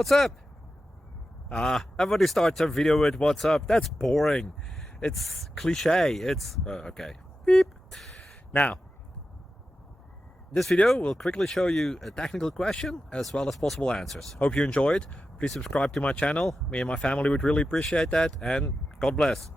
What's up? Everybody starts a video with what's up. That's boring. It's cliche. It's okay. Beep. Now, this video will quickly show you a technical question as well as possible answers. Hope you enjoyed. Please subscribe to my channel. Me and my family would really appreciate that, and God bless.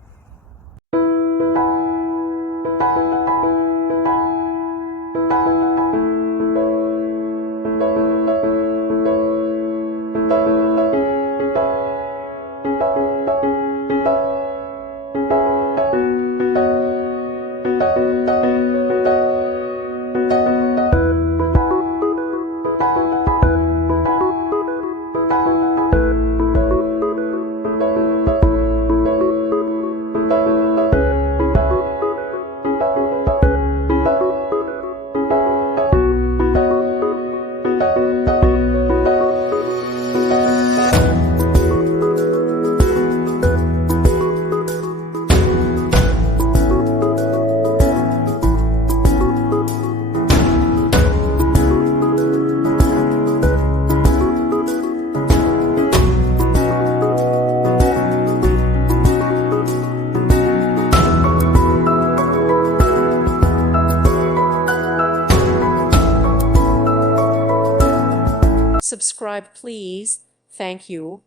Subscribe, please. Thank you.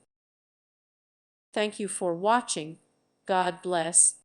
Thank you for watching. God bless.